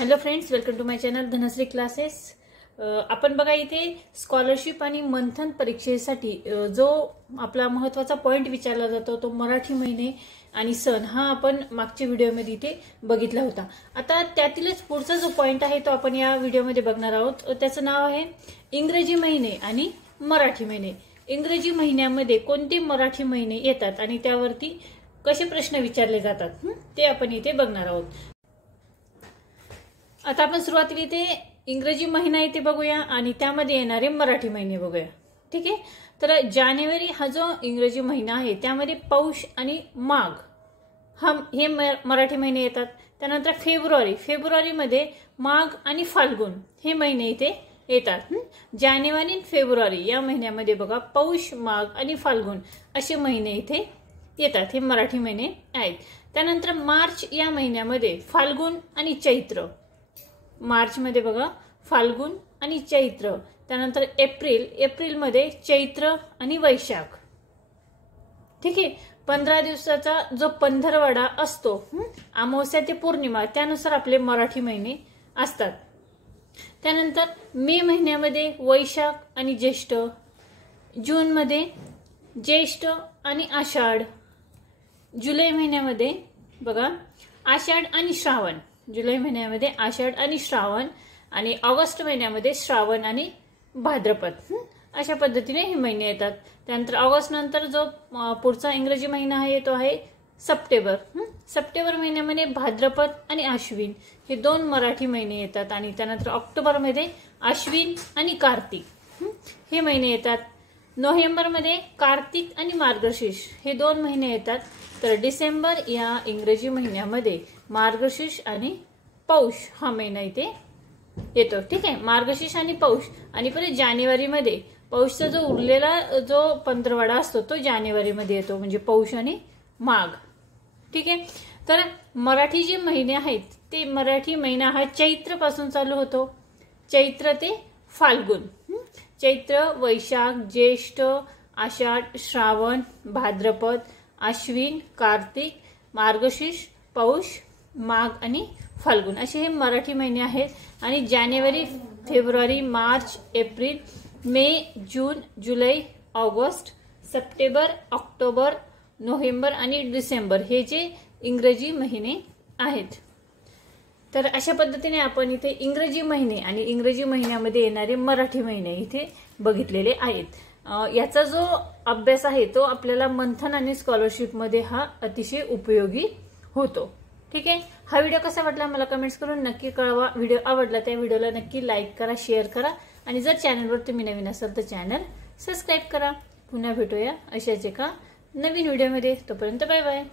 Hello friends, welcome to my channel Dhanashree classes. आपण बघा इथे स्कॉलरशिप आणि मंथन परीक्षेसाठी जो आपला महत्त्वाचा पॉइंट विचारला जातो तो मराठी महिने आणि सण हा आपण मागच्या व्हिडिओमध्ये इथे बघितला होता। आता त्यातीलच पुढचा जो पॉइंट आहे तो आपण या व्हिडिओमध्ये बघणार आहोत। त्याचं नाव आहे इंग्रजी महिने आणि मराठी महिने। इंग्रजी महिन्यामध्ये कोणते मराठी महिने येतात आणि त्यावरती कसे प्रश्न विचारले जातात ते आपण इथे बघणार आहोत। आता आपण सुरुवातीला इथे इंग्रजी महिना इथे बघूया आणि त्यामध्ये येणारे मराठी महिने बघूया। ठीक आहे, तर जानेवारी हा जो इंग्रजी महिना आहे त्यामध्ये पौष आणि माघ हे मराठी महिने येतात। त्यानंतर फेब्रुवारी मध्ये माघ आणि फाल्गुन हे महिने इथे येतात। जानेवारी आणि फेब्रुवारी या महिन्यामध्ये बघा पौष, माघ आणि फाल्गुन असे महिने इथे येतात, हे मराठी महिने आहेत। त्यानंतर मार्च या महिन्यामध्ये फाल्गुन आणि चैत्र, मार्च मध्ये बघा फाल्गुन आणि चैत्र। त्यानंतर एप्रिल मध्ये चैत्र आणि वैशाख। ठीक आहे, 15 दिवसाचा जो पंधरवडा असतो, अमावस्या ते पौर्णिमा, त्यानुसार आपले मराठी महिने असतात। त्यानंतर मे महिन्यामध्ये वैशाख आणि ज्येष्ठ, जून मध्ये ज्येष्ठ आणि आषाढ, जुलै महिन्यामध्ये बघा आषाढ आणि श्रावण, जुलै महिन्यामध्ये आषाढ आणि श्रावण, आणि ऑगस्ट महिन्यामध्ये श्रावण आणि भाद्रपद। अशा पद्धतीने हे महिने येतात। त्यानंतर ऑगस्ट नंतर जो पुढचा इंग्रजी महिना आहे तो आहे सप्टेंबर। सप्टेंबर महिन्यामध्ये भाद्रपद आणि आश्विन हे दोन मराठी महिने येतात। आणि त्यानंतर ऑक्टोबर मध्ये आश्विन आणि कार्तिक हे महिने येतात। नोव्हेंबर मध्ये कार्तिक आणि मार्गशीर्ष हे दोन महिने येतात। तर डिसेंबर या इंग्रजी महिन्यामध्ये मार्गशीर्ष आणि पौष हा महिना इथे येतो। ठीक आहे, मार्गशीर्ष आणि पौष। आणि परत जानेवारीमध्ये पौषचा जो उरलेला जो पंधरवडा असतो तो जानेवारीमध्ये येतो, म्हणजे पौष आणि माघ। ठीक आहे, तर मराठी जे महिने आहेत ते मराठी महिना हा चैत्र पासून चालू होतो, चैत्र ते फाल्गुन। चैत्र, वैशाख, ज्येष्ठ, आषाढ, श्रावण, भाद्रपद, आश्विन, कार्तिक, मार्गशीर्ष, पौष, माघ आणि फाल्गुन असे हे मराठी महिने आहेत। आणि जानेवारी, फेब्रुवारी, मार्च, एप्रिल, मे, जून, जुलै, ऑगस्ट, सप्टेंबर, ऑक्टोबर, नोव्हेंबर आणि डिसेंबर हे जे इंग्रजी महिने आहेत। तर अशा पद्धतीने आपण इथे इंग्रजी महिने आणि इंग्रजी महिन्यामध्ये येणारे मराठी महिने इथे बघितलेले आहेत। याचा जो अभ्यास आहे तो आपल्याला मंथन आणि स्कॉलरशिप मध्ये हा अतिशय उपयोगी होतो। ठीक आहे, हा व्हिडिओ कसा वाटला मला कमेंट्स करून नक्की कळवा। व्हिडिओ आवडला त्या व्हिडिओला नक्की लाईक करा, शेअर करा, आणि जर चॅनलवर तुम्ही नवीन असाल तर चॅनल सबस्क्राईब करा। पुन्हा भेटूया अशाच एका नवीन व्हिडिओमध्ये, तोपर्यंत बाय बाय।